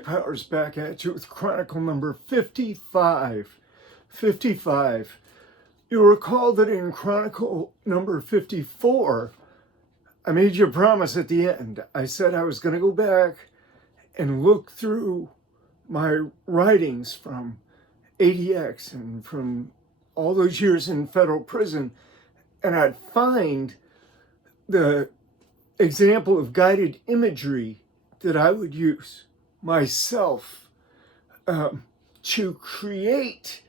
Mike Powers back at you with Chronicle number 55. 55. You'll recall that in Chronicle number 54, I made you a promise at the end. I said I was going to go back and look through my writings from ADX and from all those years in federal prison, and I'd find the example of guided imagery that I would use myself to create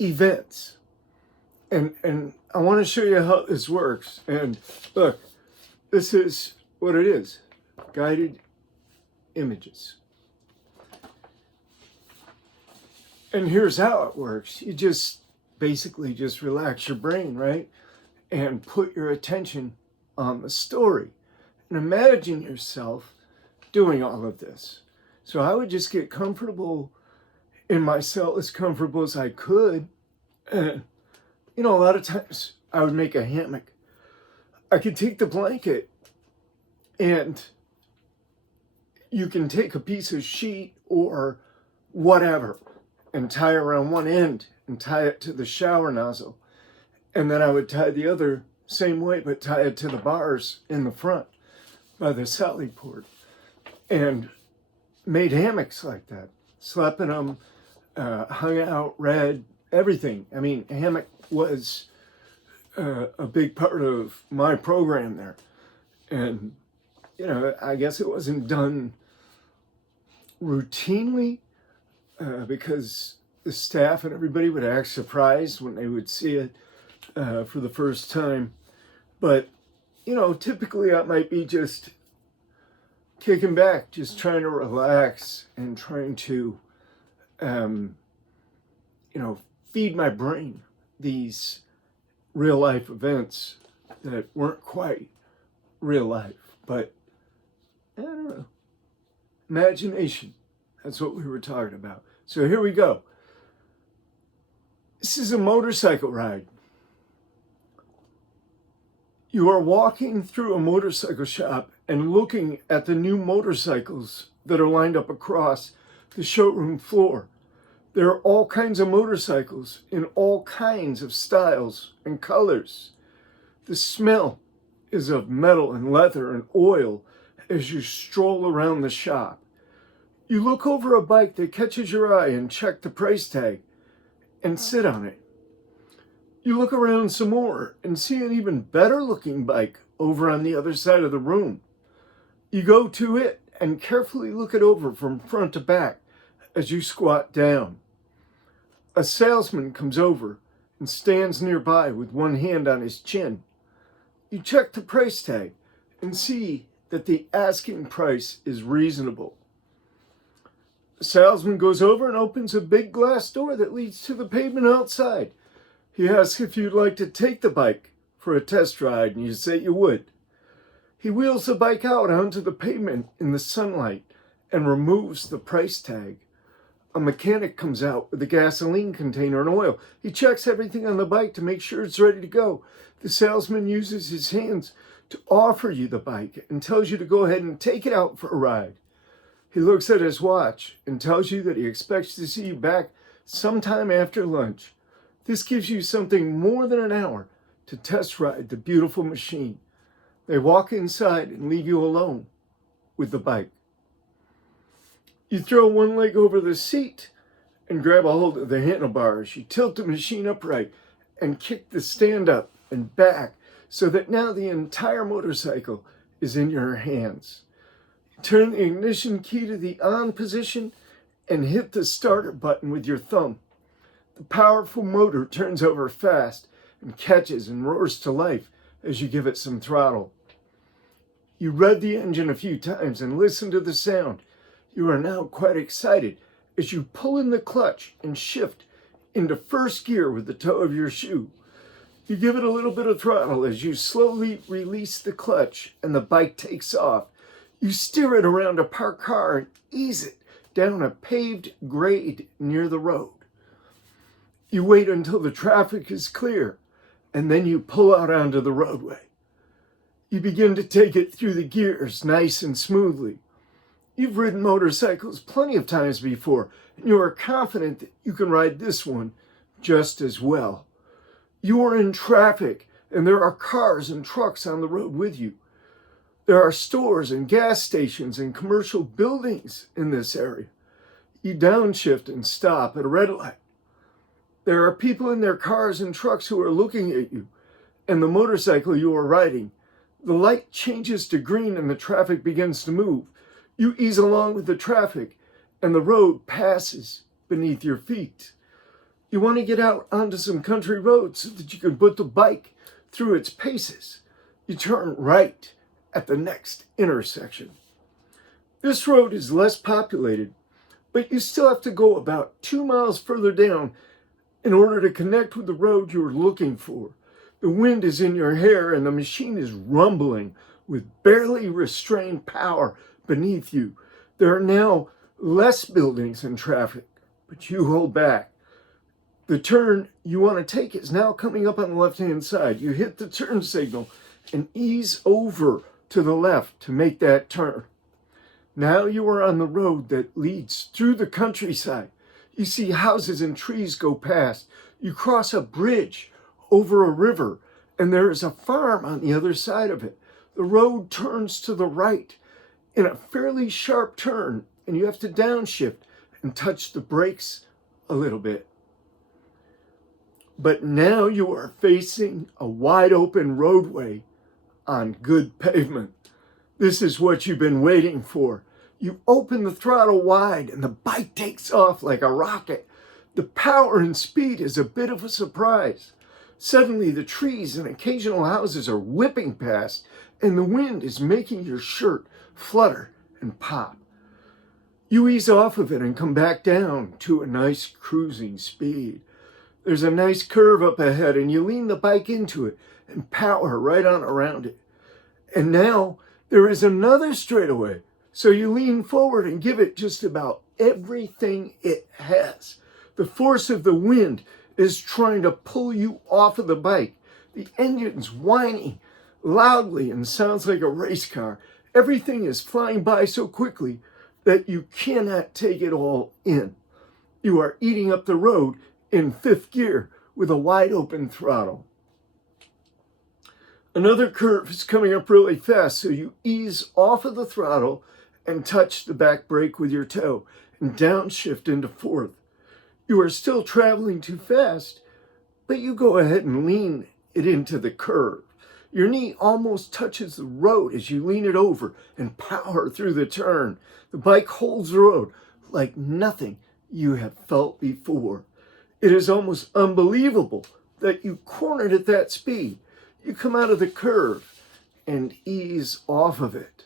events. And I want to show you how this works. And look, this is what it is, guided images. And here's how it works. You just basically just relax your brain, right? And put your attention on the story. And imagine yourself doing all of this. So I would just get comfortable in my cell, as comfortable as I could. And, a lot of times I would make a hammock. I could take the blanket and you can take a piece of sheet or whatever and tie around one end and tie it to the shower nozzle. And then I would tie the other same way, but tie it to the bars in the front by the sally port. And made hammocks like that. Slept in them, hung out, read, everything. I mean, hammock was a big part of my program there. And, I guess it wasn't done routinely because the staff and everybody would act surprised when they would see it for the first time. But, typically I might be just kicking back, just trying to relax and trying to, feed my brain these real life events that weren't quite real life, but I don't know. Imagination. That's what we were talking about. So here we go. This is a motorcycle ride. You are walking through a motorcycle shop and looking at the new motorcycles that are lined up across the showroom floor. There are all kinds of motorcycles in all kinds of styles and colors. The smell is of metal and leather and oil as you stroll around the shop. You look over a bike that catches your eye and check the price tag and sit on it. You look around some more and see an even better looking bike over on the other side of the room. You go to it and carefully look it over from front to back as you squat down. A salesman comes over and stands nearby with one hand on his chin. You check the price tag and see that the asking price is reasonable. The salesman goes over and opens a big glass door that leads to the pavement outside. He asks if you'd like to take the bike for a test ride, and you say you would. He wheels the bike out onto the pavement in the sunlight and removes the price tag. A mechanic comes out with a gasoline container and oil. He checks everything on the bike to make sure it's ready to go. The salesman uses his hands to offer you the bike and tells you to go ahead and take it out for a ride. He looks at his watch and tells you that he expects to see you back sometime after lunch. This gives you something more than an hour to test ride the beautiful machine. They walk inside and leave you alone with the bike. You throw one leg over the seat and grab a hold of the handlebars. You tilt the machine upright and kick the stand up and back so that now the entire motorcycle is in your hands. You turn the ignition key to the on position and hit the starter button with your thumb. The powerful motor turns over fast and catches and roars to life as you give it some throttle. You rev the engine a few times and listen to the sound. You are now quite excited as you pull in the clutch and shift into first gear with the toe of your shoe. You give it a little bit of throttle as you slowly release the clutch and the bike takes off. You steer it around a parked car and ease it down a paved grade near the road. You wait until the traffic is clear and then you pull out onto the roadway. You begin to take it through the gears nice and smoothly. You've ridden motorcycles plenty of times before, and you are confident that you can ride this one just as well. You are in traffic, and there are cars and trucks on the road with you. There are stores and gas stations and commercial buildings in this area. You downshift and stop at a red light. There are people in their cars and trucks who are looking at you and the motorcycle you are riding. The light changes to green and the traffic begins to move. You ease along with the traffic and the road passes beneath your feet. You want to get out onto some country roads so that you can put the bike through its paces. You turn right at the next intersection. This road is less populated, but you still have to go about 2 miles further down in order to connect with the road you're looking for. The wind is in your hair and the machine is rumbling with barely restrained power beneath you. There are now less buildings and traffic, but you hold back. The turn you want to take is now coming up on the left-hand side. You hit the turn signal and ease over to the left to make that turn. Now you are on the road that leads through the countryside. You see houses and trees go past. You cross a bridge over a river, and there is a farm on the other side of it. The road turns to the right in a fairly sharp turn, and you have to downshift and touch the brakes a little bit. But now you are facing a wide open roadway on good pavement. This is what you've been waiting for. You open the throttle wide and the bike takes off like a rocket. The power and speed is a bit of a surprise. Suddenly the trees and occasional houses are whipping past and the wind is making your shirt flutter and pop. You ease off of it and come back down to a nice cruising speed. There's a nice curve up ahead and you lean the bike into it and power right on around it. And now there is another straightaway. So you lean forward and give it just about everything it has. The force of the wind is trying to pull you off of the bike. The engine's whining loudly and sounds like a race car. Everything is flying by so quickly that you cannot take it all in. You are eating up the road in fifth gear with a wide open throttle. Another curve is coming up really fast, so you ease off of the throttle and touch the back brake with your toe and downshift into fourth. You are still traveling too fast, but you go ahead and lean it into the curve. Your knee almost touches the road as you lean it over and power through the turn. The bike holds the road like nothing you have felt before. It is almost unbelievable that you cornered at that speed. You come out of the curve and ease off of it.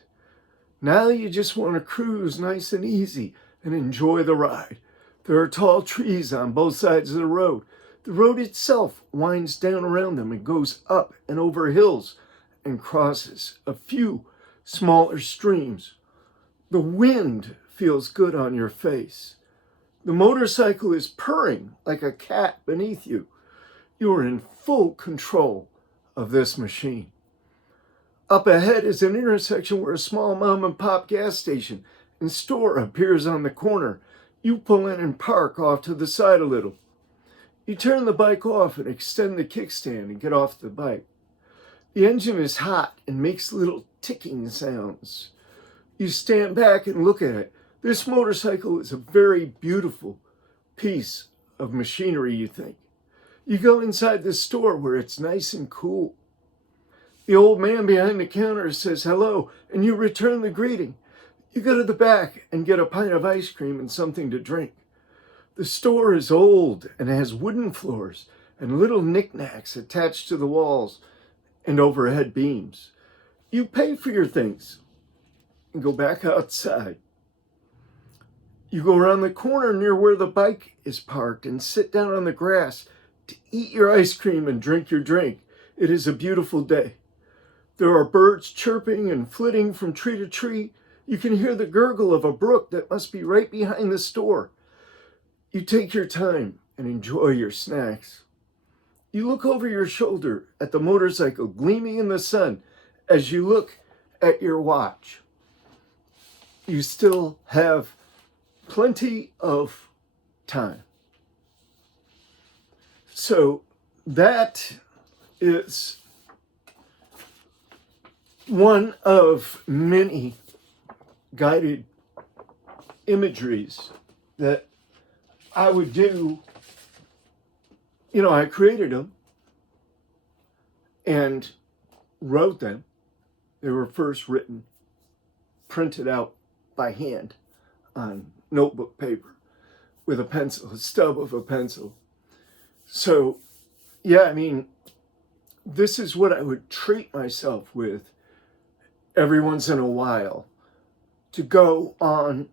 Now you just want to cruise nice and easy and enjoy the ride. There are tall trees on both sides of the road. The road itself winds down around them and goes up and over hills and crosses a few smaller streams. The wind feels good on your face. The motorcycle is purring like a cat beneath you. You are in full control of this machine. Up ahead is an intersection where a small mom and pop gas station and store appears on the corner. You pull in and park off to the side a little. You turn the bike off and extend the kickstand and get off the bike. The engine is hot and makes little ticking sounds. You stand back and look at it. This motorcycle is a very beautiful piece of machinery, you think. You go inside the store where it's nice and cool. The old man behind the counter says hello, and you return the greeting. You go to the back and get a pint of ice cream and something to drink. The store is old and has wooden floors and little knickknacks attached to the walls and overhead beams. You pay for your things and go back outside. You go around the corner near where the bike is parked and sit down on the grass to eat your ice cream and drink your drink. It is a beautiful day. There are birds chirping and flitting from tree to tree. You can hear the gurgle of a brook that must be right behind the store. You take your time and enjoy your snacks. You look over your shoulder at the motorcycle gleaming in the sun as you look at your watch. you still have plenty of time. So that is one of many guided imageries that I would do. You know, I created them and wrote them. They were first written, printed out by hand on notebook paper with a pencil, a stub of a pencil. So, yeah, I mean, this is what I would treat myself with every once in a while, to go on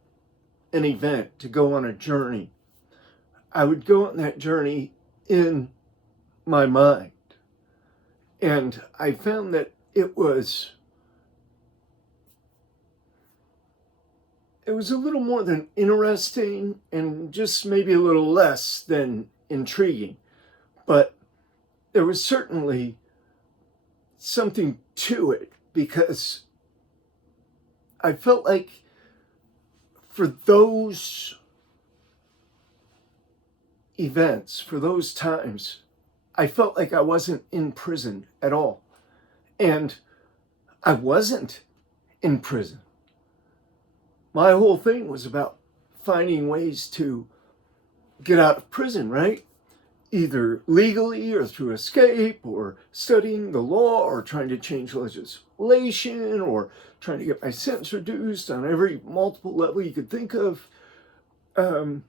an event, to go on a journey. I would go on that journey in my mind. And I found that it was a little more than interesting and just maybe a little less than intriguing. But there was certainly something to it, because I felt like for those events, for those times, I felt like I wasn't in prison at all. And I wasn't in prison. My whole thing was about finding ways to get out of prison, right? Either legally or through escape, or studying the law, or trying to change legislation, or trying to get my sentence reduced on every multiple level you could think of. The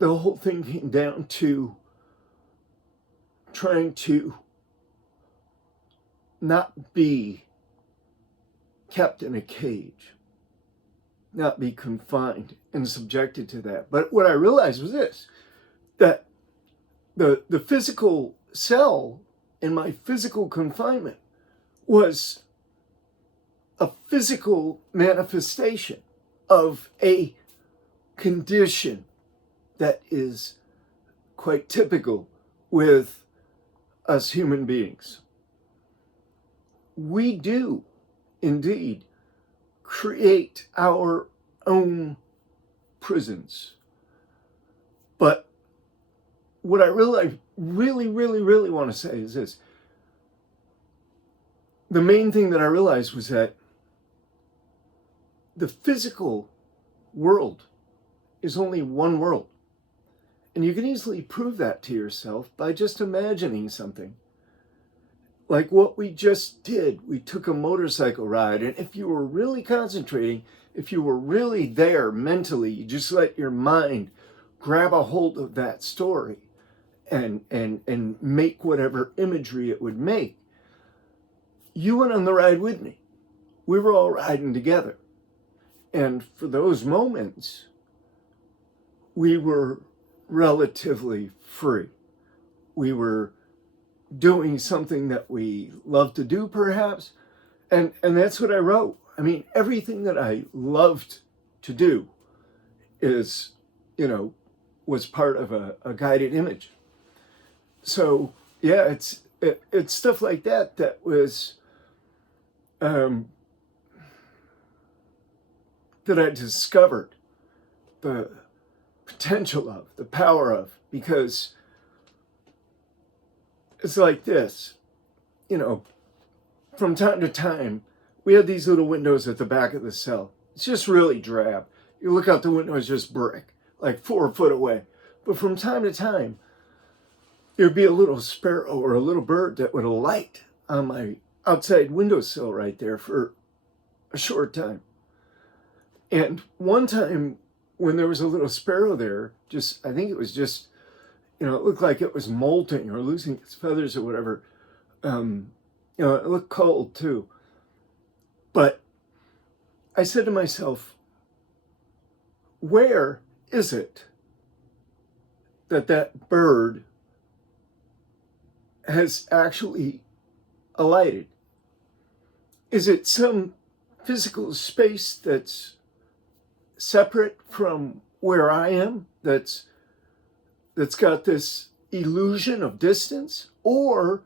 whole thing came down to trying to not be kept in a cage, not be confined and subjected to that. But what I realized was this, that the physical cell and my physical confinement was a physical manifestation of a condition that is quite typical with us human beings. We do indeed create our own prisons. But what I really want to say is this. The main thing that I realized was that the physical world is only one world. And you can easily prove that to yourself by just imagining something. Like what we just did. We took a motorcycle ride, and if you were really concentrating, if you were really there mentally, you just let your mind grab a hold of that story and make whatever imagery it would make. You went on the ride with me. We were all riding together. And for those moments, we were relatively free. We were doing something that we love to do, perhaps. And that's what I wrote. I mean, everything that I loved to do is, was part of a guided image. So, yeah, it's stuff like that was, that I discovered the potential of, the power of, because it's like this, from time to time, we had these little windows at the back of the cell. It's just really drab. You look out the window, it's just brick, like 4 foot away. But from time to time, there'd be a little sparrow or a little bird that would alight on my outside windowsill right there for a short time. And one time when there was a little sparrow there, I think it was just, it looked like it was molting or losing its feathers or whatever. It looked cold too. But I said to myself, where is it that bird has actually alighted? Is it some physical space that's separate from where I am, that's got this illusion of distance? Or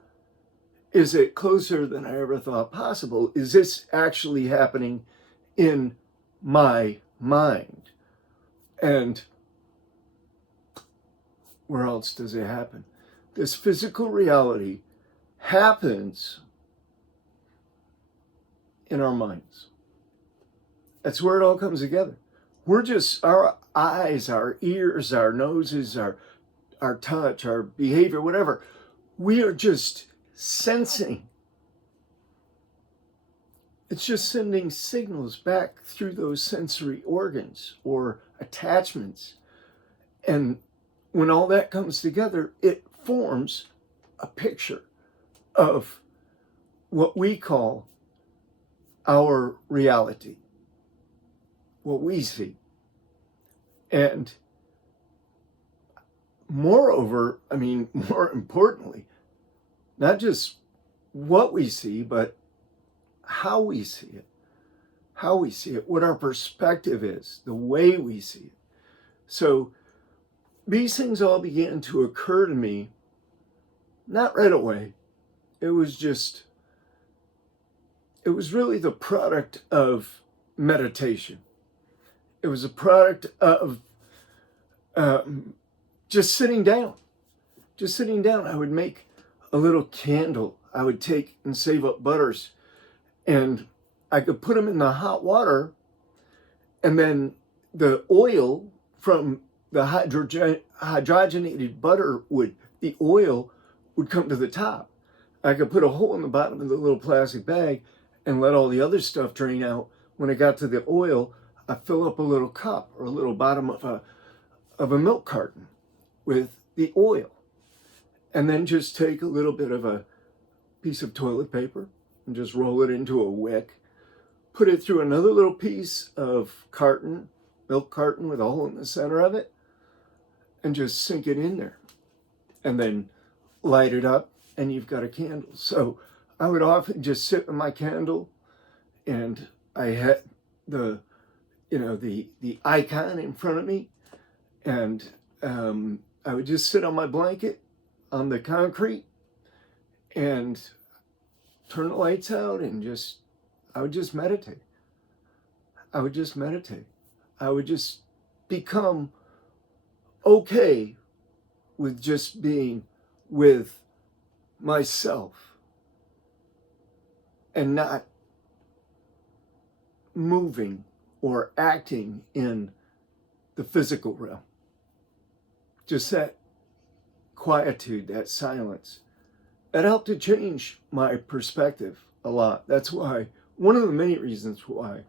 is it closer than I ever thought possible? Is this actually happening in my mind. And where else does it happen? This physical reality happens in our minds. That's where it all comes together. We're just, our eyes, our ears, our noses, our touch, our behavior, whatever. We are just sensing. It's just sending signals back through those sensory organs or attachments. And when all that comes together, it forms a picture of what we call our reality, what we see. And moreover, more importantly, not just what we see, but how we see it, what our perspective is, the way we see it. So these things all began to occur to me, not right away. It was really the product of meditation. It was a product of just sitting down. I would make a little candle. I would take and save up butters, and I could put them in the hot water, and then the oil from the hydrogenated butter the oil would come to the top. I could put a hole in the bottom of the little plastic bag and let all the other stuff drain out. When I got to the oil, I fill up a little cup or a little bottom of a milk carton with the oil, and then just take a little bit of a piece of toilet paper and just roll it into a wick, put it through another little piece of milk carton with a hole in the center of it, and just sink it in there, and then light it up, and you've got a candle. So I would often just sit with my candle, and I had the icon in front of me, and I would just sit on my blanket on the concrete and turn the lights out, and I would just meditate. I would just become okay with just being with myself and not moving or acting in the physical realm. Just that quietude, that silence, that helped to change my perspective a lot. That's why, one of the many reasons why,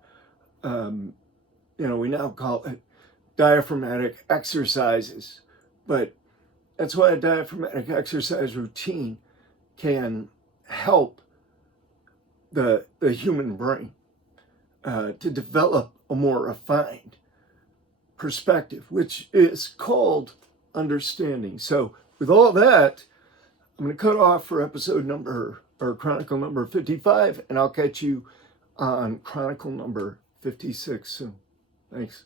we now call it diaphragmatic exercises, but that's why a diaphragmatic exercise routine can help the human brain to develop a more refined perspective, which is called understanding. So with all that, I'm going to cut off for Chronicle number 55, and I'll catch you on Chronicle number 56 soon. Thanks.